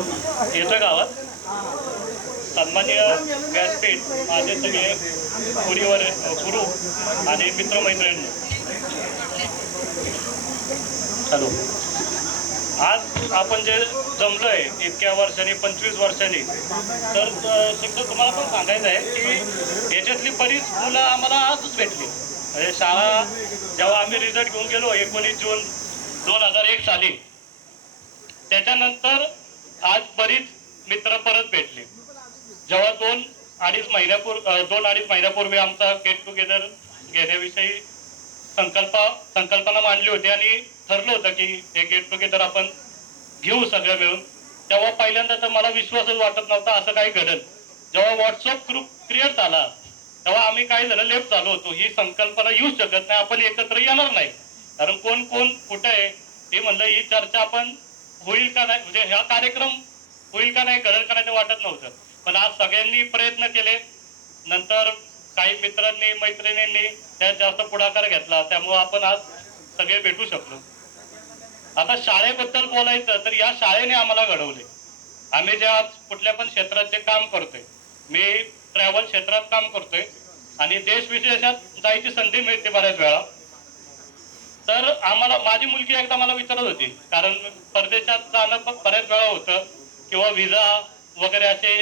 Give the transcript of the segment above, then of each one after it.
Hello येतोय का आवाज? सन्मान्य व्यासपीठ माझे सगळे गुरीवर गुरु आणि मित्रमैत्रिणी हॅलो. आज आपण जे जमलोय इतक्या वर्षांनी पंचवीस वर्षांनी तर शिक्षक तुम्हाला पण सांगायचं आहे की याच्यातली बरीच मुलं आम्हाला आजच भेटली. म्हणजे शाळा जेव्हा आम्ही रिझल्ट घेऊन गेलो एकोणीस जून दोन हजार एक साली त्याच्यानंतर आज बरीच मित्र परत भेटले. जेव्हा दोन अडीच महिन्यापूर दोन अडीच महिन्यापूर्वी आमचा गेट टुगेदर घेण्याविषयी संकल्प संकल्पना मांडली होती आणि ठरलं होतं की हे गेट टुगेदर आपण घेऊ सगळं मिळून. तेव्हा पहिल्यांदा तर मला विश्वासच वाटत नव्हता असं काही घडल. जेव्हा व्हॉट्सअप ग्रुप क्रिएट झाला तेव्हा आम्ही काय झालं लेफ्ट झालो होतो. ही संकल्पना येऊ शकत नाही. आपण एकत्र येणार नाही. कारण कोण कोण कुठे आहे हे म्हणलं ही चर्चा आपण होईल का नाही? म्हणजे हा कार्यक्रम होईल का नाही घडेल का नाही ते वाटत नव्हतं. पण आज सगळ्यांनी प्रयत्न केले. नंतर काही मित्रांनी मैत्रिणींनी त्यात जास्त पुढाकार घेतला. त्यामुळे आपण आज सगळे भेटू शकलो. आता शाळेबद्दल बोलायचं तर या शाळेने आम्हाला घडवले. आम्ही जे आज कुठल्या पण क्षेत्रात जे काम करतोय मी ट्रॅव्हल क्षेत्रात काम करतोय आणि देश विदेशात जायची संधी मिळते बऱ्याच वेळा. तर आम्हाला माझी मुलगी एकदा मला विचारत होती कारण परदेशात जाणं पण बऱ्याच वेळा होतं किंवा व्हिजा वगैरे असे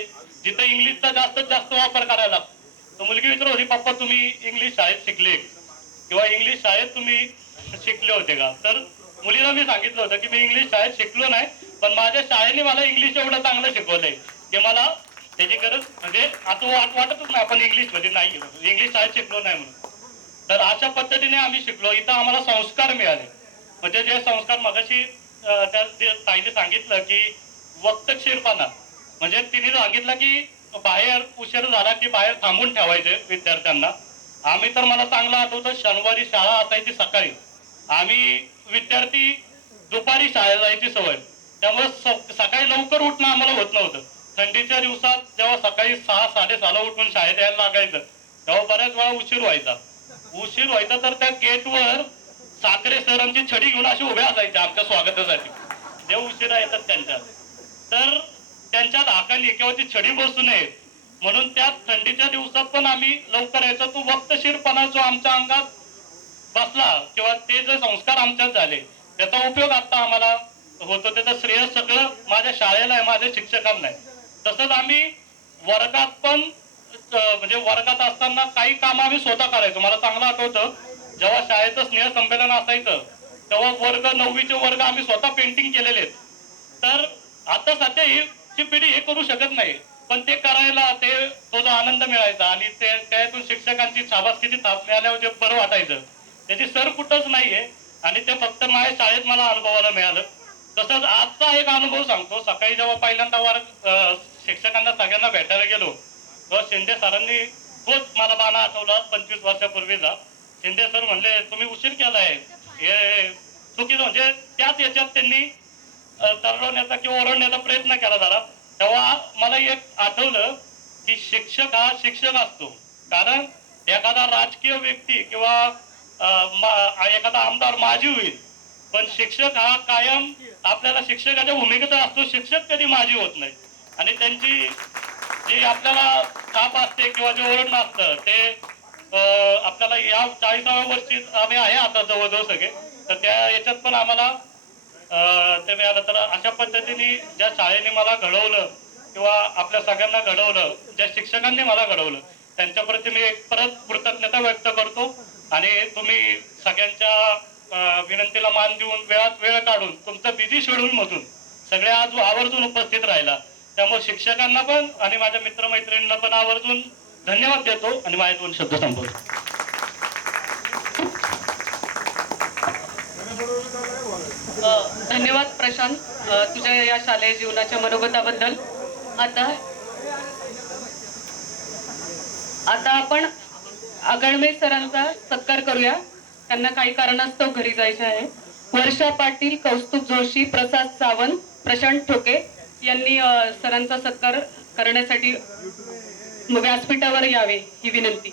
जिथं इंग्लिशचा जास्तीत जास्त वापर करायला. तर मुलगी विचारत होती पप्पा तुम्ही इंग्लिश शाळेत शिकले? किंवा इंग्लिश शाळेत तुम्ही शिकले होते का? तर मुलीला मी सांगितलं होतं की मी इंग्लिश शाळेत शिकलो नाही पण माझ्या शाळेने मला इंग्लिश एवढं चांगलं शिकवलंय. की मला त्याची गरज म्हणजे आता वाट वाटतच नाही आपण इंग्लिशमध्ये नाही इंग्लिश शाळेत शिकलो नाही म्हणून. तर अशा पद्धतीने आम्ही शिकलो. इथं आम्हाला संस्कार मिळाले. म्हणजे जे संस्कार मगाशी त्या ताईने सांगितलं की वक्तक्षीरपणा म्हणजे तिने सांगितलं की बाहेर उशीर झाला की बाहेर थांबून ठेवायचे विद्यार्थ्यांना. आम्ही तर मला चांगलं आठवतं शनिवारी शाळा असायची सकाळी. आम्ही विद्यार्थी दुपारी शाळेला जायची सवय. त्यामुळे स- सकाळी लवकर उठणं आम्हाला होत नव्हतं. थंडीच्या दिवसात जेव्हा सकाळी सहा साडेसहाला उठून शाळेत यायला लागायचं तेव्हा बऱ्याच वेळा उशीर व्हायचा. उशीर व्हायचा तर त्या गेटवर साखरे सरांची छडी घेऊन अशी उभ्या असायच्या आमच्या स्वागतासाठी. जे उशिरा येतात त्यांच्या तर त्यांच्या हाकाली किंवा ती छडी बसू नये. म्हणून त्या थंडीच्या दिवसात पण आम्ही लवकर यायचो. तो वक्तशीरपणा जो आमच्या अंगात बसला किंवा ते जे संस्कार आमच्यात झाले त्याचा उपयोग आता आम्हाला होतो. त्याचं श्रेय सगळं माझ्या शाळेला आहे माझ्या शिक्षकांना आहे. तसंच आम्ही वर्गात पण म्हणजे वर्गात असताना काही काम आम्ही स्वतः करायचो. मला चांगलं आठवतं जेव्हा शाळेचं स्नेह संमेलन असायचं तेव्हा वर्ग नववीचे वर्ग आम्ही स्वतः पेंटिंग केलेले आहेत. तर आता सध्या ही ची पिढी हे करू शकत नाही. पण ते करायला ते तो जो आनंद मिळायचा आणि ते त्यातून शिक्षकांची शाबासकीची थाप मिळाल्यावर जे बरं वाटायचं त्याची सर कुठंच नाहीये आणि ते फक्त माझ्या शाळेत मला अनुभवायला मिळालं. तसंच आजचा एक अनुभव सांगतो. सकाळी जेव्हा पहिल्यांदा वर्ग शिक्षकांना सगळ्यांना भेटायला गेलो तेव्हा शिंदे सरांनी तोच मला बाणा आठवला पंचवीस वर्षापूर्वीचा. शिंदे सर म्हणले तुम्ही उशीर केला आहे हे चुकीचं म्हणजे त्याच याच्यात त्यांनी तरडवण्याचा किंवा ओरडण्याचा प्रयत्न केला जरा. तेव्हा मला एक आठवलं की शिक्षक हा शिक्षक असतो. कारण एखादा राजकीय व्यक्ती किंवा एखादा आमदार माजी होईल. पण शिक्षक हा कायम आपल्याला शिक्षकाच्या भूमिकेचा असतो. शिक्षक कधी माजी होत नाही. आणि त्यांची जी आपल्याला ताप असते किंवा जे ओरण असतं ते आपल्याला या चाळीसाव्या वर्षी आम्ही आहे आता जवळजवळ सगळे. तर त्या याच्यात पण आम्हाला अं, ते मिळालं. तर अशा पद्धतीने ज्या शाळेने मला घडवलं किंवा आपल्या सगळ्यांना घडवलं ज्या शिक्षकांनी मला घडवलं त्यांच्याप्रती मी एक परत कृतज्ञता व्यक्त करतो आणि तुम्ही सगळ्यांच्या विनंतीला मान देऊन वेळात वेळ काढून तुमचं बिझी शेड्यूल मधून सगळे आज आवर्जून उपस्थित राहिला. त्यामुळे शिक्षकांना पण आणि माझ्या मित्रमैत्रिणींना पण आवर्जून धन्यवाद देतो आणि माझे दोन शब्द संपवतो. धन्यवाद प्रशांत. तुझ्या या शालेय जीवनाच्या मनोगताबद्दल. आता आता आपण आगळमे सरांचा सत्कार करूया. त्यांना काही कारणास्तव घरी जायचे आहे. वर्षा पाटील कौस्तुभ जोशी प्रसाद सावंत प्रशांत ठोके यांनी सरांचा सत्कार करण्यासाठी व्यासपीठावर यावे ही विनंती.